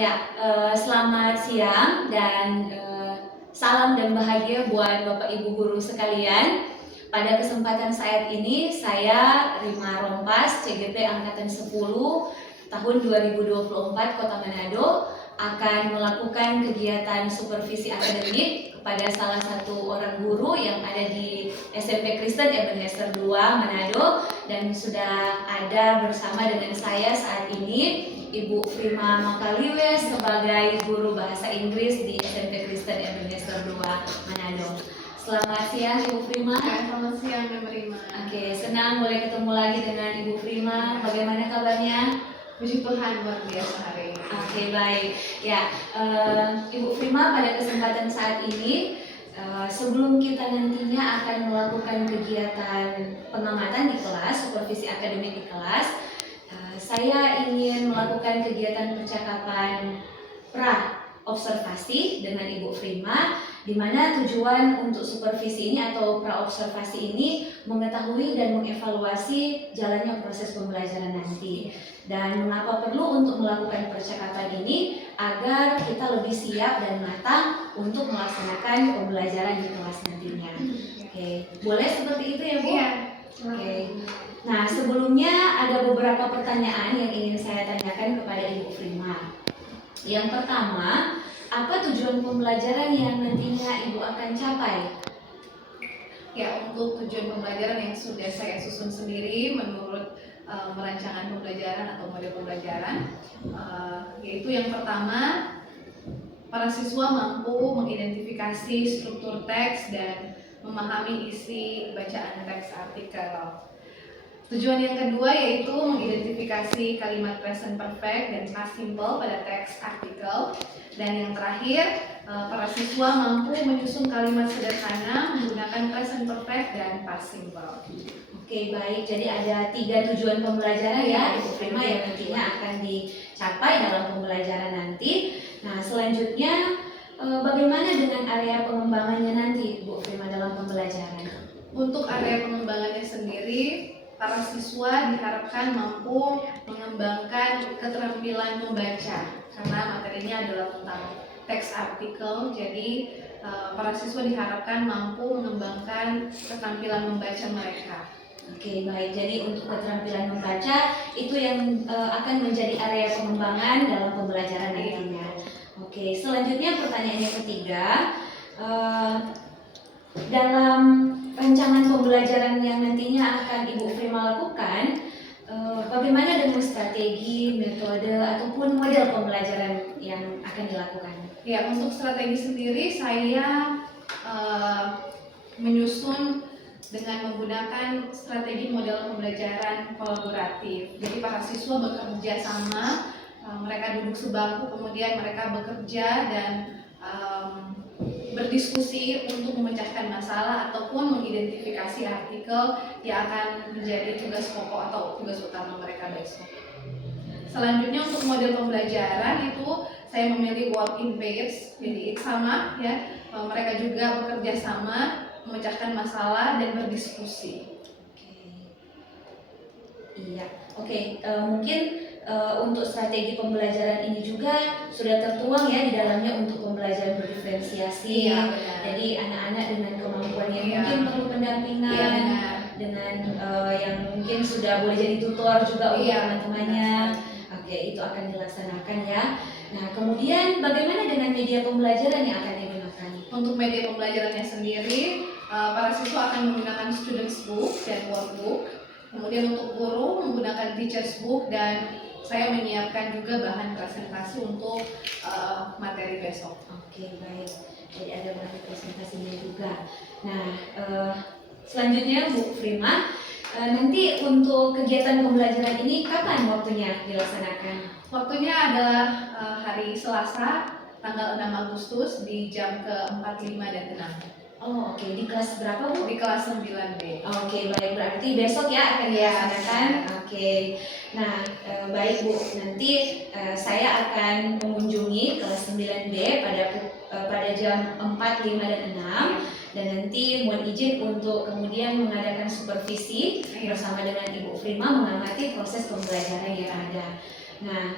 Ya, selamat siang dan salam dan bahagia buat Bapak Ibu guru sekalian. Pada kesempatan saat ini saya Rima Rompas, CGP Angkatan 10 tahun 2024 Kota Manado akan melakukan kegiatan supervisi akademik kepada salah satu orang guru yang ada di SMP Kristen Ebenezer 2 Manado, dan sudah ada bersama dengan saya saat ini Ibu Prima Makaliwe sebagai guru bahasa Inggris di SMP Kristen Ebenezer 2 Manado. Selamat siang Ibu Prima. Selamat siang Mbak Prima. Oke, senang boleh ketemu lagi dengan Ibu Prima. Bagaimana kabarnya? Puji Tuhan, luar biasa hari ini. Oke, baik. Ya, Ibu Prima, pada kesempatan saat ini sebelum kita nantinya akan melakukan kegiatan pengamatan di kelas, supervisi akademik di kelas, saya ingin melakukan kegiatan percakapan pra-observasi dengan Ibu Prima, di mana tujuan untuk supervisi ini atau pra-observasi ini mengetahui dan mengevaluasi jalannya proses pembelajaran nanti. Dan mengapa perlu untuk melakukan percakapan ini? Agar kita lebih siap dan matang untuk melaksanakan pembelajaran di kelas nantinya. Oke, boleh seperti itu ya Bu? Iya. Oke. Nah, sebelumnya ada beberapa pertanyaan yang ingin saya tanyakan kepada Ibu Prima. Yang pertama, apa tujuan pembelajaran yang nantinya Ibu akan capai? Ya, untuk tujuan pembelajaran yang sudah saya susun sendiri menurut merancangan pembelajaran atau model pembelajaran, yaitu yang pertama, para siswa mampu mengidentifikasi struktur teks dan memahami isi bacaan teks artikel. Tujuan yang kedua yaitu mengidentifikasi kalimat present perfect dan past simple pada teks artikel. Dan yang terakhir, para siswa mampu menyusun kalimat sederhana menggunakan present perfect dan past simple. Oke, baik. Jadi ada 3 tujuan pembelajaran ya Ibu Prima yang nantinya akan dicapai dalam pembelajaran nanti. Nah, selanjutnya bagaimana dengan area pengembangannya nanti Bu Prima dalam pembelajaran? Untuk area pengembangannya sendiri, para siswa diharapkan mampu mengembangkan keterampilan membaca karena materinya adalah tentang teks artikel. Jadi para siswa diharapkan mampu mengembangkan keterampilan membaca mereka. Oke, baik. Jadi untuk keterampilan membaca itu yang akan menjadi area pengembangan dalam pembelajaran nantinya. Oke, selanjutnya pertanyaan yang ketiga, dalam rancangan pembelajaran yang nantinya akan Ibu Prima lakukan, bagaimana dengan strategi, metode, ataupun model pembelajaran yang akan dilakukan? Ya, untuk strategi sendiri saya menyusun dengan menggunakan strategi model pembelajaran kolaboratif. Jadi para siswa bekerja sama, mereka duduk sebangku, kemudian mereka bekerja dan berdiskusi untuk memecahkan masalah ataupun mengidentifikasi artikel yang akan menjadi tugas pokok atau tugas utama mereka besok. Selanjutnya untuk model pembelajaran itu saya memilih work in pairs, jadi sama ya, mereka juga bekerja sama, memecahkan masalah dan berdiskusi. Iya, oke. Mungkin untuk strategi pembelajaran ini juga sudah tertuang ya di dalamnya untuk pembelajaran berdiferensiasi. Iya, jadi anak-anak dengan kemampuan yang Iya. mungkin perlu pendampingan, Iya, dengan yang mungkin sudah boleh jadi tutor juga untuk Iya. teman-temannya. Oke, itu akan dilaksanakan ya. Nah, kemudian bagaimana dengan media pembelajaran yang akan digunakan? Untuk media pembelajarannya sendiri, para siswa akan menggunakan students book dan workbook. Kemudian untuk guru menggunakan teachers book, dan saya menyiapkan juga bahan presentasi untuk materi besok. Oke, baik. Jadi ada bahan presentasinya juga. Nah, selanjutnya Bu Prima, nanti untuk kegiatan pembelajaran ini kapan waktunya dilaksanakan? Waktunya adalah hari Selasa, tanggal 6 Agustus di jam ke-4, 5, dan 6. Oh, oke. Di kelas berapa Bu? Di kelas 9B. Oke, baik. Berarti besok ya akan dilaksanakan. Oke. Nah, baik Bu. Nanti saya akan mengunjungi kelas 9B pada jam 4, 5, dan 6. Dan nanti mohon izin untuk kemudian mengadakan supervisi bersama dengan Ibu Prima mengamati proses pembelajaran yang ada. Nah,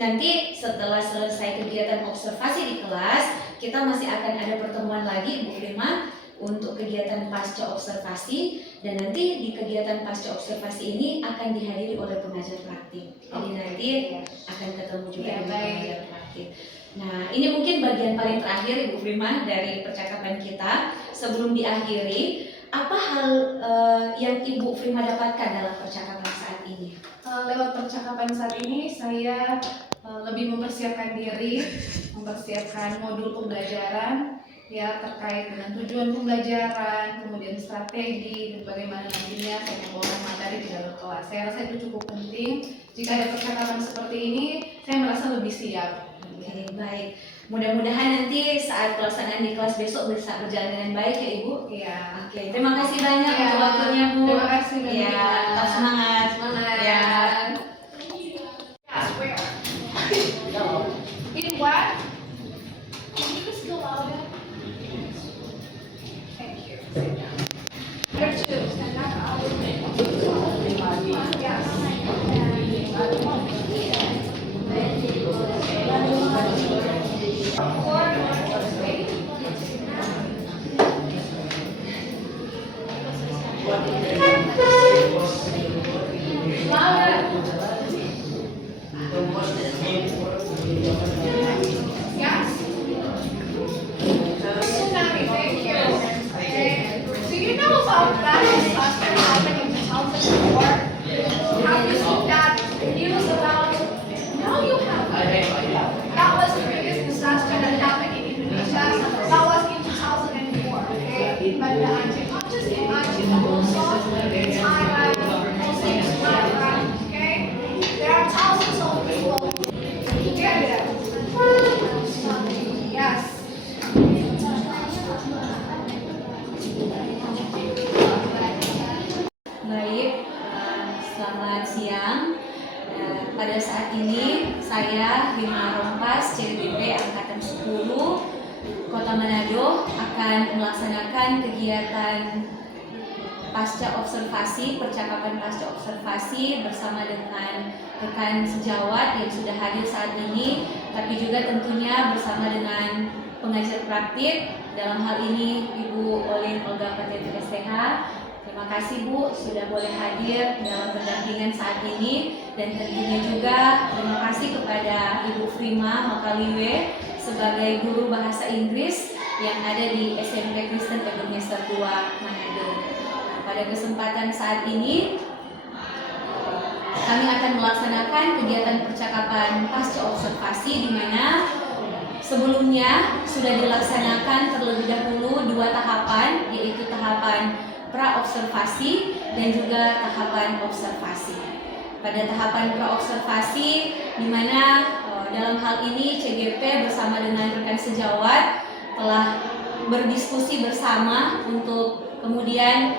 nanti setelah selesai kegiatan observasi di kelas, kita masih akan ada pertemuan lagi Bu Prima untuk kegiatan pasca observasi, dan nanti di kegiatan pasca observasi ini akan dihadiri oleh pengajar praktik. Jadi nanti akan ketemu juga dengan pengajar praktik. Nah, ini mungkin bagian paling terakhir Ibu Prima dari percakapan kita. Sebelum diakhiri, apa hal yang Ibu Prima dapatkan dalam percakapan saat ini? Lewat percakapan saat ini saya lebih mempersiapkan diri, mempersiapkan modul pembelajaran ya terkait dengan tujuan pembelajaran, kemudian strategi dan bagaimana nantinya saya membawakan materi di dalam kelas. Saya rasa itu cukup penting. Jika ada percakapan seperti ini, saya merasa lebih siap. Oke, baik. Mudah-mudahan nanti saat pelaksanaan di kelas besok bisa berjalan dengan baik ya Ibu. Iya. Oke, terima kasih banyak Ya, untuk waktunya Bu. terima kasih banyak. Ya, tetap semangat. Semangat. Ya. In what? Can you just go louder? Thank you. Number 2. Yes. Tsunami, thank you. Okay. Do you know about that disaster happened in 2004? Have you seen that news about? No, you haven't. That was the biggest disaster that happened in Indonesia. That was in 2004. Okay, but not just in Aceh, but also in Thailand, also in Thailand. Okay, there are thousands of people. Get it? Yes. Baik, selamat siang. Pada saat ini saya Rima Rompas, CDP Angkatan 10 Kota Manado akan melaksanakan kegiatan pasca observasi, percakapan pasca observasi bersama dengan rekan sejawat yang sudah hadir saat ini, tapi juga tentunya bersama dengan pengajar praktik, dalam hal ini Ibu Olin Olga Pateti STH. Terima kasih Bu sudah boleh hadir dalam pendampingan saat ini, dan tentunya juga terima kasih kepada Ibu Prima Makaliwe sebagai guru bahasa Inggris yang ada di SMP Kristen Ebenezer 2 Manado. Pada kesempatan saat ini kami akan melaksanakan kegiatan percakapan pasca observasi, di mana sebelumnya sudah dilaksanakan terlebih dahulu 2 tahapan, yaitu tahapan pra-observasi dan juga tahapan observasi. Pada tahapan pra-observasi, di mana dalam hal ini CGP bersama dengan rekan sejawat telah berdiskusi bersama untuk kemudian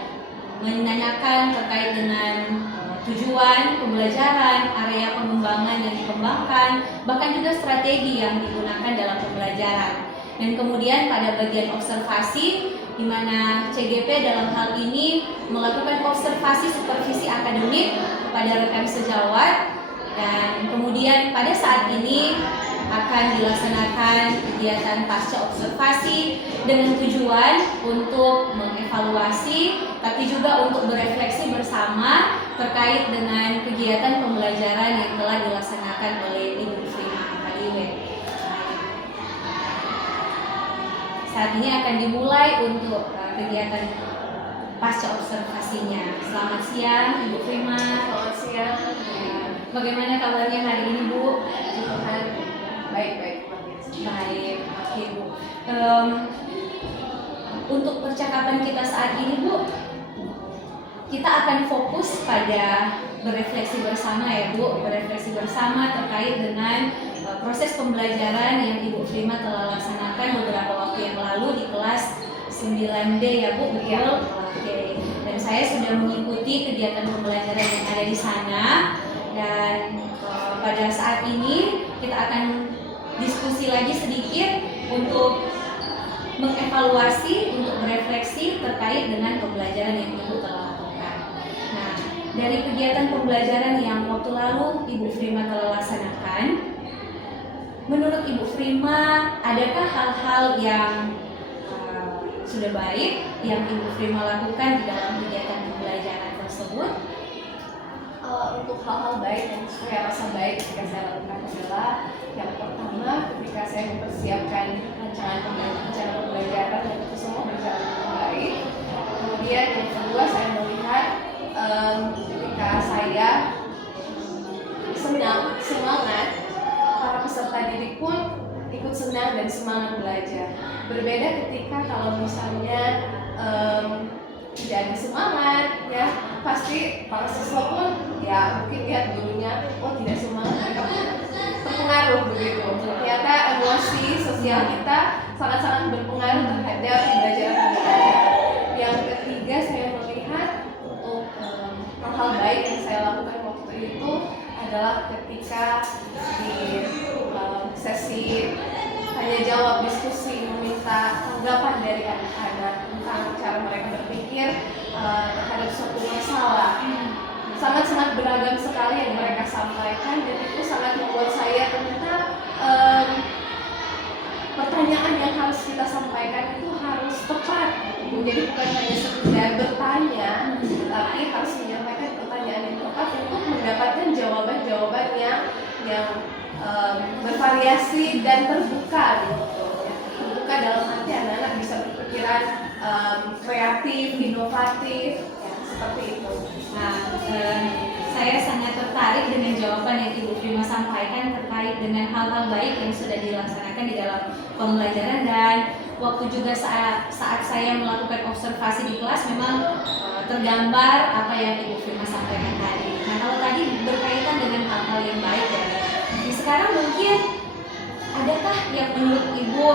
menanyakan terkait dengan tujuan pembelajaran, area pengembangan yang dikembangkan, bahkan juga strategi yang digunakan dalam pembelajaran. Dan kemudian pada bagian observasi, di mana CGP dalam hal ini melakukan observasi supervisi akademik kepada rekan sejawat, dan kemudian pada saat ini akan dilaksanakan kegiatan pasca observasi dengan tujuan untuk mengevaluasi, tapi juga untuk berefleksi bersama terkait dengan kegiatan pembelajaran yang telah dilaksanakan oleh Ibu Prima Makaliwe. Saat ini akan dimulai untuk kegiatan pasca observasinya. Selamat siang Ibu Prima. Selamat siang. Bagaimana kabarnya hari ini Bu? Baik. Baik, oke Bu. Untuk percakapan kita saat ini Bu, kita akan fokus pada berefleksi bersama ya Bu, berefleksi bersama terkait dengan proses pembelajaran yang Ibu Prima telah laksanakan beberapa waktu yang lalu di kelas 9D ya Bu, betul? Ya. Oke. Dan saya sudah mengikuti kegiatan pembelajaran yang ada di sana, dan pada saat ini kita akan diskusi lagi sedikit untuk mengevaluasi, untuk berefleksi terkait dengan pembelajaran yang Ibu telah lakukan. Nah, dari kegiatan pembelajaran yang waktu lalu Ibu Frima telah laksanakan, menurut Ibu Frima, adakah hal-hal yang sudah baik yang Ibu Frima lakukan di dalam kegiatan pembelajaran tersebut? Untuk hal-hal baik yang saya rasa baik ketika saya lakukan adalah yang pertama, ketika saya mempersiapkan rancangan pembelajaran dan itu semua berjalan dengan baik. Kemudian yang kedua, saya melihat ketika saya senang, semangat, para peserta didik pun ikut senang dan semangat belajar. Berbeda ketika kalau misalnya tidak ada semangat, ya pasti para siswa pun ya mungkin lihat gurunya, oh tidak semangat, mereka pun terpengaruh begitu. Ternyata emosi sosial kita sangat-sangat berpengaruh terhadap pembelajaran. Yang ketiga, saya melihat untuk hal-hal baik yang saya lakukan waktu itu adalah ketika di sesi tanya jawab diskusi meminta tanggapan dari anak-anak tentang cara mereka berpikir terhadap suatu masalah. Sangat-sangat beragam sekali yang mereka sampaikan dan itu sangat membuat saya ternyata pertanyaan yang harus kita sampaikan itu harus tepat. Jadi bukan hanya sekedar bertanya, tapi harus menyampaikan pertanyaan yang tepat untuk mendapatkan jawaban-jawaban yang bervariasi dan terbuka gitu. Terbuka dalam arti anak-anak bisa berpikiran kreatif, inovatif, ya, seperti itu. Nah, saya sangat tertarik dengan jawaban yang Ibu Frima sampaikan terkait dengan hal-hal baik yang sudah dilaksanakan di dalam pembelajaran, dan waktu juga saat saya melakukan observasi di kelas memang tergambar apa yang Ibu Frima sampaikan tadi. Nah, kalau tadi berkaitan dengan hal-hal yang baik ya, sekarang mungkin adakah yang menurut Ibu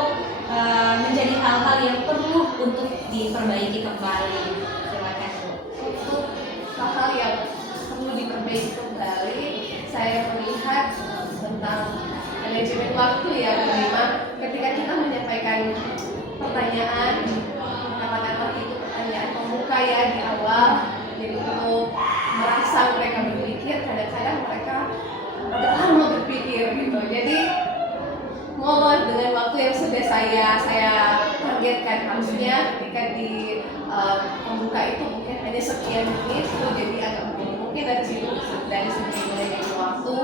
menjadi hal-hal yang perlu untuk diperbaiki kembali? Silakan Bu. Untuk hal-hal yang perlu diperbaiki kembali, saya melihat tentang manajemen waktu ya, memang ketika kita menyampaikan pertanyaan, katakanlah itu pertanyaan pembuka ya di awal, jadi untuk merasa mereka berpikir, kadang-kadang mereka lama berpikir gitu. Jadi molor dengan waktu yang sudah saya targetkan, harusnya ketika di pembuka itu mungkin hanya sekian menit, itu jadi agak mungkin dari situ dari segi manajemen waktu.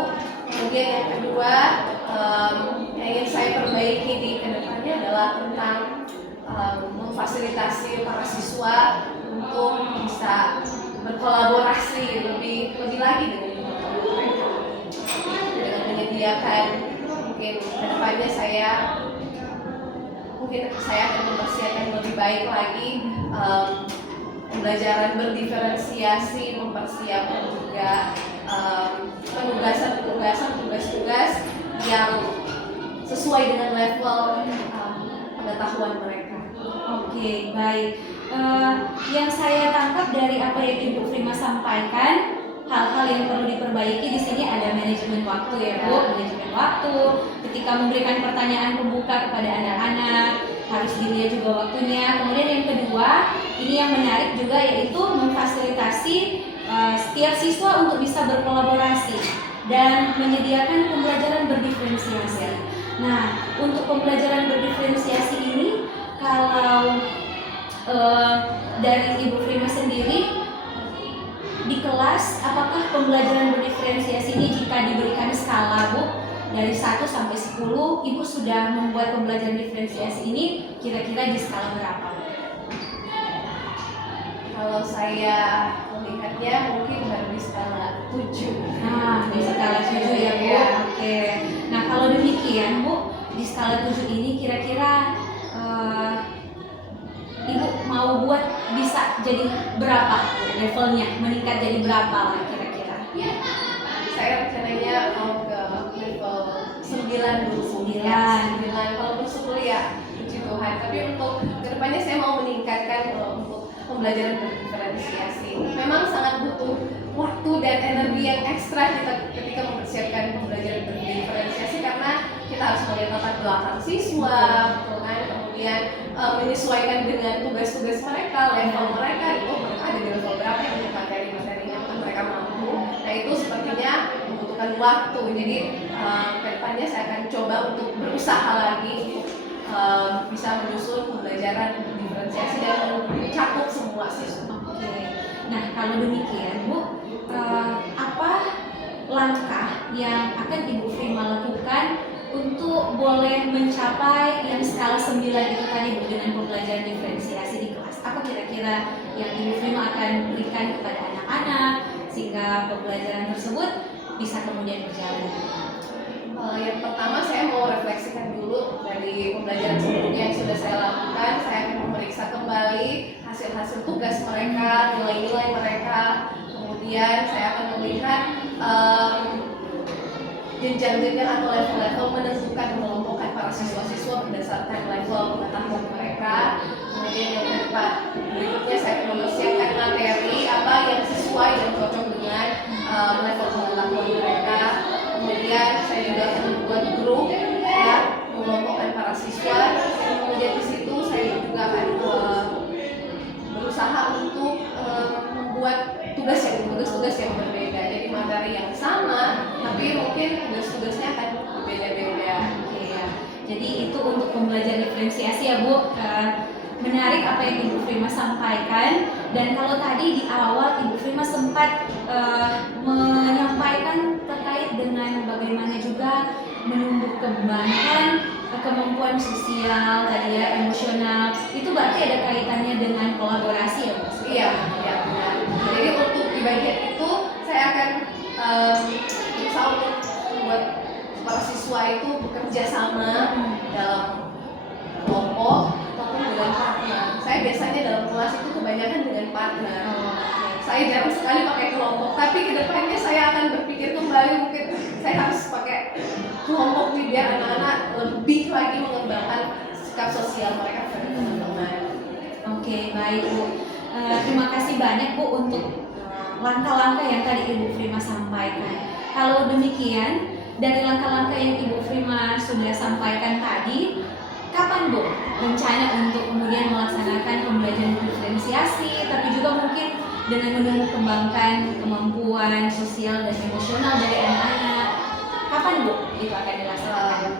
Kemudian yang kedua yang ingin saya perbaiki di kedepannya adalah tentang memfasilitasi para siswa untuk bisa berkolaborasi lebih lagi dengan mereka, dengan menyediakan mungkin kedepannya saya akan mempersiapkan lebih baik lagi pembelajaran berdiferensiasi, mempersiapkan juga tugas-tugas yang sesuai dengan level pengetahuan mereka. Oke, baik. Yang saya tangkap dari apa yang Ibu Frima sampaikan, hal-hal yang perlu diperbaiki di sini ada manajemen waktu ya Bu, manajemen waktu. Ketika memberikan pertanyaan pembuka kepada anak-anak, harus dilihat juga waktunya. Kemudian yang kedua, ini yang menarik juga yaitu memfasilitasi setiap siswa untuk bisa berkolaborasi dan menyediakan pembelajaran berdiferensiasi. Nah, untuk pembelajaran berdiferensiasi ini, kalau dari Ibu Frima sendiri di kelas, apakah pembelajaran berdiferensiasi ini jika diberikan skala Bu dari 1 sampai 10, Ibu sudah membuat pembelajaran diferensiasi ini kira-kira di skala berapa? Kalau saya melihatnya mungkin baru di skala 7. Nah, di skala 7 ya Bu. Ya. Oke. Nah, kalau demikian Bu, di skala 7 ini kira-kira Ibu mau buat bisa jadi berapa levelnya, meningkat jadi berapa lah kira-kira? Saya rencananya mau ke level 9 dulu. 9. Kalau untuk 10 ya puji Tuhan. Tapi untuk kedepannya saya mau meningkatkan untuk pembelajaran berdiferensiasi. Memang sangat butuh waktu dan energi yang ekstra kita ketika mempersiapkan pembelajaran berdiferensiasi, karena kita harus melihat latar belakang siswa, kemudian menyesuaikan dengan tugas-tugas mereka, level mereka, mereka ada di level berapa yang mempelajari materi yang akan mereka mereka mampu. Nah itu sepertinya membutuhkan waktu. Jadi kedepannya saya akan coba untuk berusaha lagi untuk bisa menyusun pembelajaran diferensiasi dan mencakup semua siswa. Oke. Nah kalau demikian Bu, apa langkah yang akan Ibu Prima lakukan untuk boleh mencapai yang skala 9 itu tadi Bu, dengan pembelajaran diferensiasi di kelas? Apa kira-kira yang Ibu Prima akan berikan kepada anak-anak sehingga pembelajaran tersebut bisa kemudian berjalan? Yang pertama saya mau refleksikan dulu dari pembelajaran sebelumnya yang sudah saya lakukan. Saya akan memeriksa kembali hasil-hasil tugas mereka, nilai-nilai mereka. Kemudian saya akan melihat jenjang-jenjang atau level-level menentukan mengelompokkan para siswa-siswa berdasarkan level pengetahuan mereka. Kemudian yang berikutnya saya akan mempersiapkan materi apa yang sesuai dan cocok dengan level pengetahuan mereka. Kemudian saya juga akan membuat grup ya, mengelompokkan para siswa. Kemudian di situ saya juga akan berusaha untuk membuat tugas-tugas yang berbeda. Jadi materi yang sama, tapi mungkin tugas-tugasnya akan berbeda-beda. Oke ya. Jadi itu untuk pembelajaran diferensiasi ya Bu. Menarik apa yang Ibu Prima sampaikan, dan kalau tadi di awal Ibu Prima sempat menyampaikan terkait dengan bagaimana juga menumbuh kembangkan kemampuan sosial tadi ya, emosional, itu berarti ada kaitannya dengan kolaborasi ya Bu? Iya, benar. Jadi untuk di bagian itu saya akan berusaha untuk membuat para siswa itu bekerja sama dalam kelompok ataupun dengan partner. Saya biasanya dalam kelas itu kebanyakan dengan partner. Saya jarang sekali pakai kelompok, tapi kedepannya saya akan berpikir kembali, mungkin saya harus pakai kelompok nih biar anak-anak lebih lagi mengembangkan sikap sosial mereka kepada teman-teman. Oke, baik Bu. Terima kasih banyak Bu untuk langkah-langkah yang tadi Ibu Prima sampaikan. Kalau demikian, dari langkah-langkah yang Ibu Prima sudah sampaikan tadi, kapan Bu rencana untuk kemudian melaksanakan pembelajaran diferensiasi, tapi juga mungkin dengan menumbuh kembangkan kemampuan sosial dan emosional dari anak-anak? Kapan Bu itu akan dilaksanakan?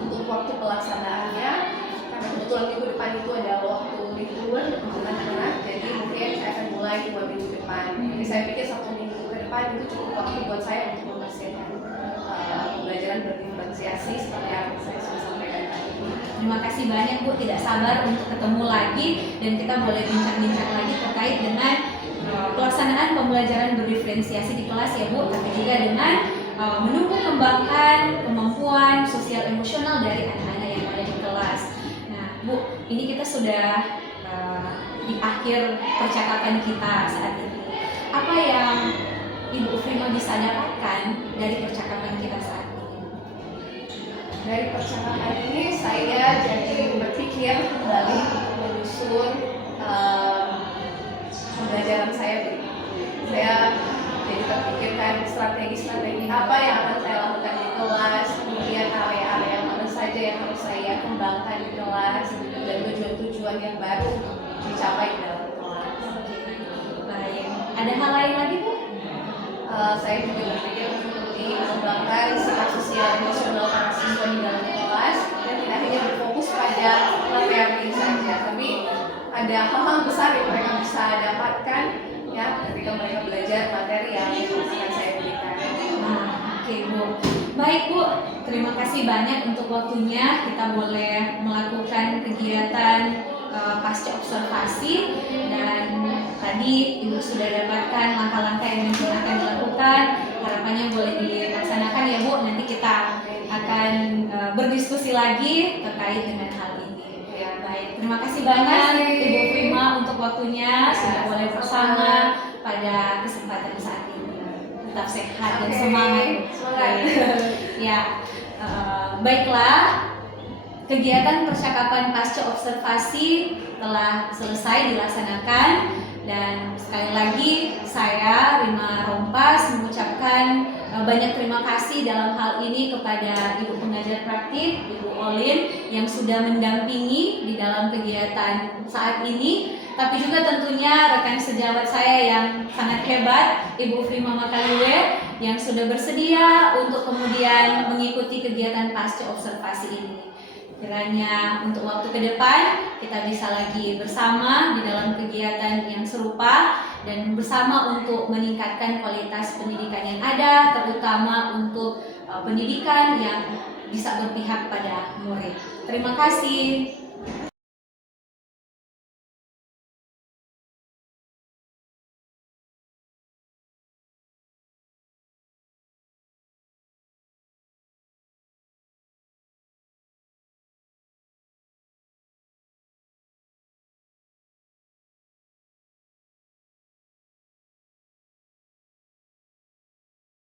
Untuk waktu pelaksanaannya, karena kebetulan minggu depan itu ada waktu libur untuk anak-anak, jadi mungkin saya akan mulai 2 minggu depan. Jadi saya pikir 1 minggu ke depan itu cukup waktu buat saya untuk mempersiapkan pembelajaran berdiferensiasi seperti yang saya sudah sampaikan tadi. Terima kasih banyak Bu, tidak sabar untuk ketemu lagi dan kita boleh bincang-bincang lagi terkait dengan pelaksanaan pembelajaran berdiferensiasi di kelas ya Bu, tapi juga dengan menumbuh kembangkan kemampuan sosial emosional dari anak-anak yang ada di kelas. Nah Bu, ini kita sudah di akhir percakapan kita saat ini. Apa yang Ibu Prima bisa dapatkan dari percakapan kita saat ini? Dari percakapan ini saya jadi berpikir kembali untuk menyusun pembelajaran saya berikutnya. Saya jadi terpikirkan strategi-strategi apa yang akan saya lakukan di kelas, kemudian area-area mana saja yang harus saya kembangkan di kelas, dan tujuan-tujuan yang baru untuk dicapai dalam kelas. Baik, ada hal lain lagi Bu? Saya juga berpikir untuk lebih mengembangkan sikap sosial emosional para siswa di dalam kelas, dan tidak hanya berfokus pada materi saja, tapi ada hal-hal besar yang mereka bisa dapatkan ya ketika mereka belajar materi yang akan saya berikan. Oke Bu, baik Bu, terima kasih banyak untuk waktunya. Kita boleh melakukan kegiatan pasca observasi, dan tadi Ibu sudah dapatkan langkah-langkah yang akan dilakukan. Harapannya boleh dilaksanakan ya Bu. Nanti kita akan berdiskusi lagi terkait dengan hal ini. Ya, baik, terima kasih banyak Ibu Prima untuk waktunya sudah boleh bersama pada kesempatan saat ini. Tetap sehat dan semangat. Ya, baiklah. Kegiatan percakapan pasca observasi telah selesai dilaksanakan, dan sekali lagi saya Rima Rompas mengucapkan banyak terima kasih dalam hal ini kepada Ibu Pengajar Praktik, Ibu Olin, yang sudah mendampingi di dalam kegiatan saat ini. tapi juga tentunya rekan sejawat saya yang sangat hebat, Ibu Frima Makaliwe, yang sudah bersedia untuk kemudian mengikuti kegiatan pasca observasi ini. Kiranya untuk waktu ke depan kita bisa lagi bersama di dalam kegiatan yang serupa dan bersama untuk meningkatkan kualitas pendidikan yang ada, terutama untuk pendidikan yang bisa berpihak pada murid. Terima kasih.